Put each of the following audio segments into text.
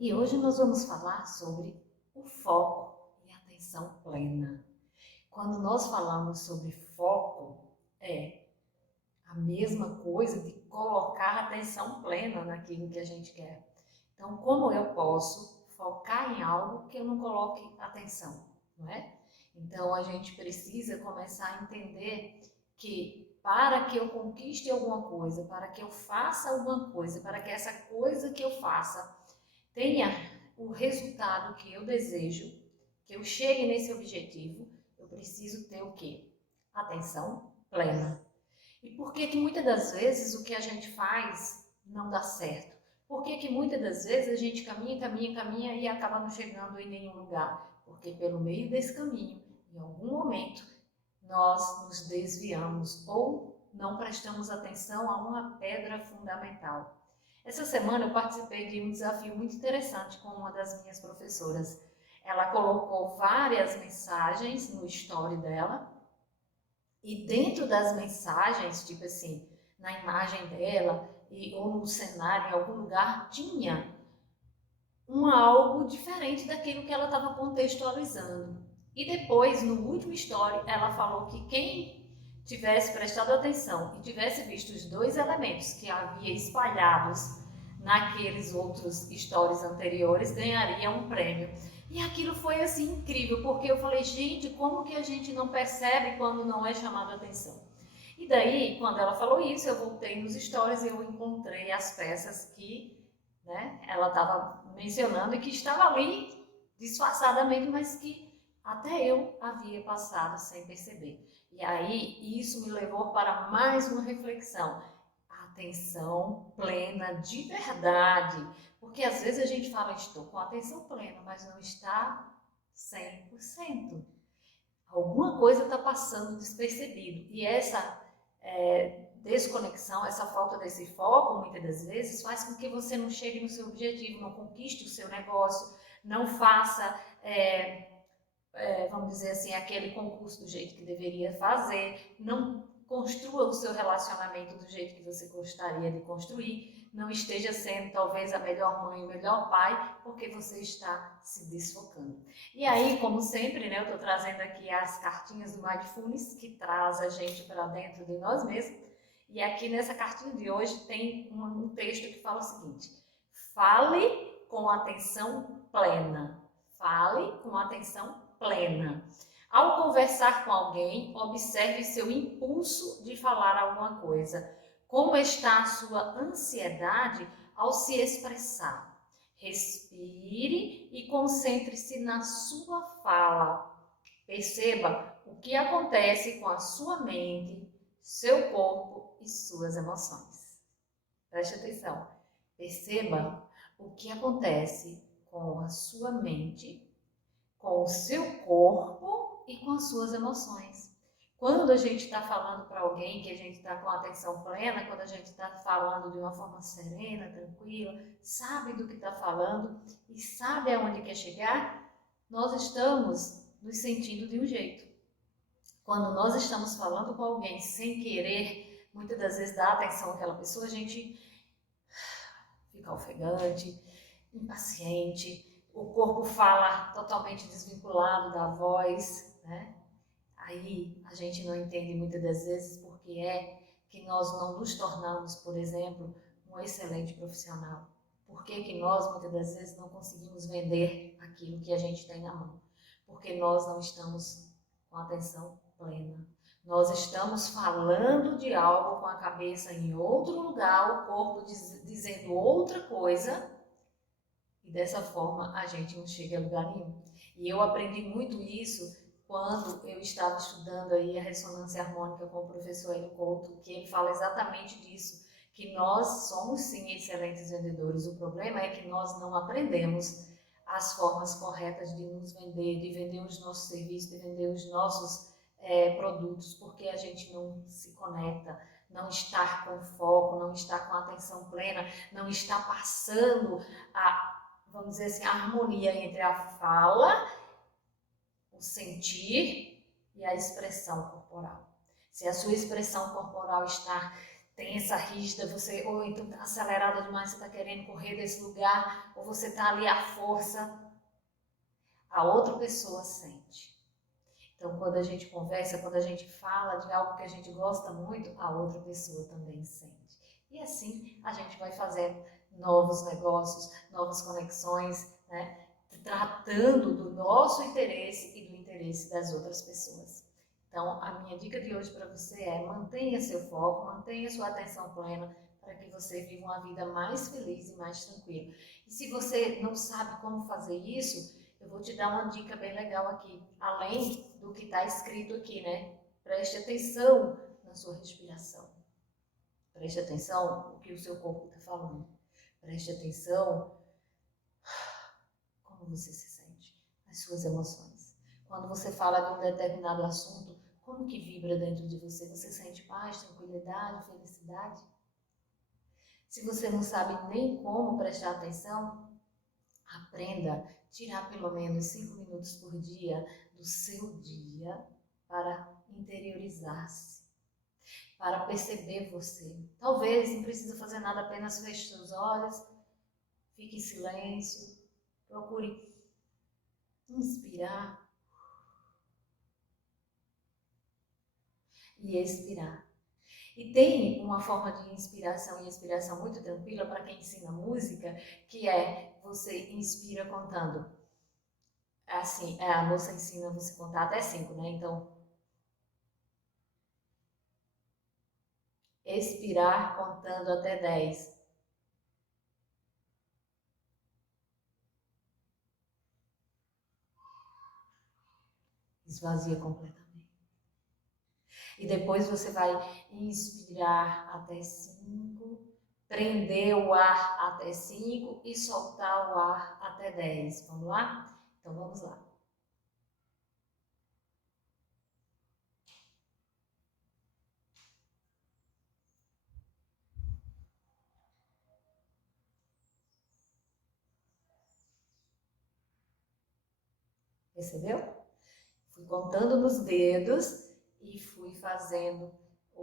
E hoje nós vamos falar sobre o foco e atenção plena. Quando nós falamos sobre foco, é a mesma coisa de colocar atenção plena naquilo que a gente quer. Então, como eu posso focar em algo que eu não coloque atenção, não é? Então, a gente precisa começar a entender que para que eu conquiste alguma coisa, para que eu faça alguma coisa, para que essa coisa que eu faça tenha o resultado que eu desejo, que eu chegue nesse objetivo, eu preciso ter o quê? Atenção plena. E por que que muitas das vezes o que a gente faz não dá certo? Por que que muitas das vezes a gente caminha e acaba não chegando em nenhum lugar? Porque pelo meio desse caminho, em algum momento, nós nos desviamos ou não prestamos atenção a uma pedra fundamental. Essa semana eu participei de um desafio muito interessante com uma das minhas professoras. Ela colocou várias mensagens no story dela e dentro das mensagens, tipo assim, na imagem dela ou no cenário, em algum lugar, tinha algo diferente daquilo que ela estava contextualizando. E depois, no último story, ela falou que quem tivesse prestado atenção e tivesse visto os dois elementos que havia espalhados naqueles outros stories anteriores ganharia um prêmio. E aquilo foi assim incrível, porque eu falei, gente, como que a gente não percebe quando não é chamado a atenção? E daí, quando ela falou isso, eu voltei nos stories e eu encontrei as peças que ela estava mencionando e que estava ali disfarçadamente, mas que até eu havia passado sem perceber. E aí isso me levou para mais uma reflexão. Atenção plena de verdade. Porque às vezes a gente fala, estou com atenção plena, mas não está 100%. Alguma coisa está passando despercebido. E essa desconexão, essa falta desse foco, muitas das vezes, faz com que você não chegue no seu objetivo, não conquiste o seu negócio, não faça, vamos dizer assim, aquele concurso do jeito que deveria fazer, não construa o seu relacionamento do jeito que você gostaria de construir, não esteja sendo talvez a melhor mãe, o melhor pai, porque você está se desfocando. E aí, como sempre, né, eu estou trazendo aqui as cartinhas do Mindfulness, que traz a gente para dentro de nós mesmos. E aqui nessa cartinha de hoje tem um texto que fala o seguinte: fale com atenção plena. Fale com atenção plena. Ao conversar com alguém, observe seu impulso de falar alguma coisa. Como está a sua ansiedade ao se expressar? Respire e concentre-se na sua fala. Perceba o que acontece com a sua mente, seu corpo e suas emoções. Preste atenção. Perceba o que acontece com a sua mente, com o seu corpo e com as suas emoções. Quando a gente está falando para alguém que a gente está com atenção plena, quando a gente está falando de uma forma serena, tranquila, sabe do que está falando e sabe aonde quer chegar, nós estamos nos sentindo de um jeito. Quando nós estamos falando com alguém sem querer, muitas das vezes dar atenção àquela pessoa, a gente fica ofegante, impaciente, o corpo fala totalmente desvinculado da voz, né? Aí a gente não entende muitas das vezes porque é que nós não nos tornamos, por exemplo, um excelente profissional. Por que que nós muitas das vezes não conseguimos vender aquilo que a gente tem na mão? Porque nós não estamos com atenção plena. Nós estamos falando de algo com a cabeça em outro lugar, o corpo dizendo outra coisa, e dessa forma a gente não chega a lugar nenhum. E eu aprendi muito isso quando eu estava estudando aí a ressonância harmônica com o professor Hélio Couto, que ele fala exatamente disso, que nós somos sim excelentes vendedores. O problema é que nós não aprendemos as formas corretas de nos vender, de vender os nossos serviços, de vender os nossos produtos, porque a gente não se conecta, não está com foco, não está com atenção plena, não está passando vamos dizer assim, a harmonia entre a fala, o sentir e a expressão corporal. Se a sua expressão corporal está tensa, rígida, você ou então está acelerada demais, você está querendo correr desse lugar, ou você está ali à força, a outra pessoa sente. Então, quando a gente conversa, quando a gente fala de algo que a gente gosta muito, a outra pessoa também sente. E assim a gente vai fazendo novos negócios, novas conexões, né? Tratando do nosso interesse e do interesse das outras pessoas. Então, a minha dica de hoje para você é: mantenha seu foco, mantenha sua atenção plena para que você viva uma vida mais feliz e mais tranquila. E se você não sabe como fazer isso, eu vou te dar uma dica bem legal aqui, além do que está escrito aqui, né? Preste atenção na sua respiração. Preste atenção no que o seu corpo está falando. Preste atenção como você se sente, as suas emoções. Quando você fala de um determinado assunto, como que vibra dentro de você? Você sente paz, tranquilidade, felicidade? Se você não sabe nem como prestar atenção, aprenda a tirar pelo menos 5 minutos por dia do seu dia para interiorizar-se, para perceber você. Talvez não precisa fazer nada, apenas feche seus olhos, fique em silêncio, procure inspirar e expirar. E tem uma forma de inspiração e expiração muito tranquila para quem ensina música, que é você inspira contando. Assim, a moça ensina você a contar até 5, né? Então, expirar contando até 10. Esvazia completamente. E depois você vai inspirar até 5, prender o ar até 5 e soltar o ar até 10. Vamos lá? Então vamos lá. Percebeu? Fui contando nos dedos e fui fazendo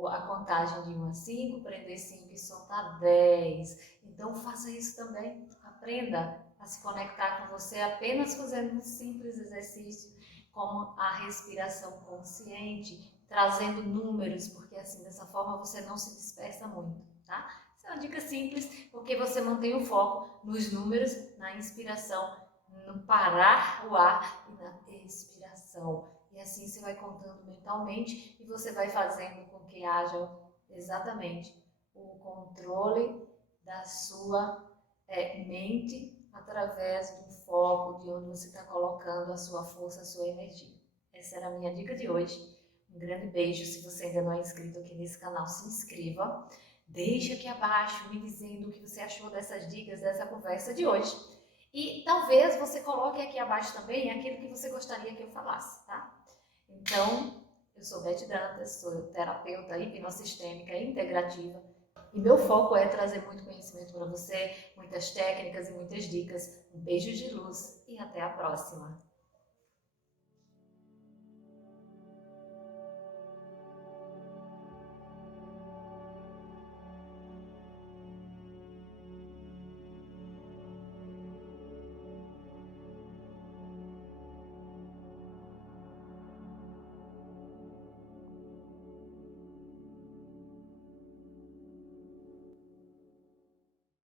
a contagem de 1 a 5, prender 5 e soltar 10. Então faça isso também. Aprenda a se conectar com você apenas fazendo um simples exercício como a respiração consciente, trazendo números, porque assim, dessa forma você não se dispersa muito, tá? Essa é uma dica simples, porque você mantém o foco nos números, na inspiração, no parar o ar e na expiração. E assim você vai contando mentalmente e você vai fazendo com que haja exatamente o controle da sua mente através do foco, de onde você está colocando a sua força, a sua energia. Essa era a minha dica de hoje. Um grande beijo. Se você ainda não é inscrito aqui nesse canal, se inscreva. Deixe aqui abaixo me dizendo o que você achou dessas dicas, dessa conversa de hoje. E talvez você coloque aqui abaixo também aquilo que você gostaria que eu falasse, tá? Então, eu sou Beth Dantas, sou terapeuta hipnossistêmica integrativa e meu foco é trazer muito conhecimento para você, muitas técnicas e muitas dicas. Um beijo de luz e até a próxima!